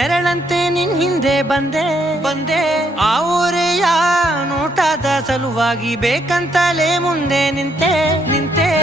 ನೆರಳಂತೆ ನಿನ್ ಹಿಂದೆ ಬಂದೆ ಆ ಊರೆಯ ನೋಟದ ಸಲುವಾಗಿ ಬೇಕಂತಲೇ ಮುಂದೆ ನಿಂತೆ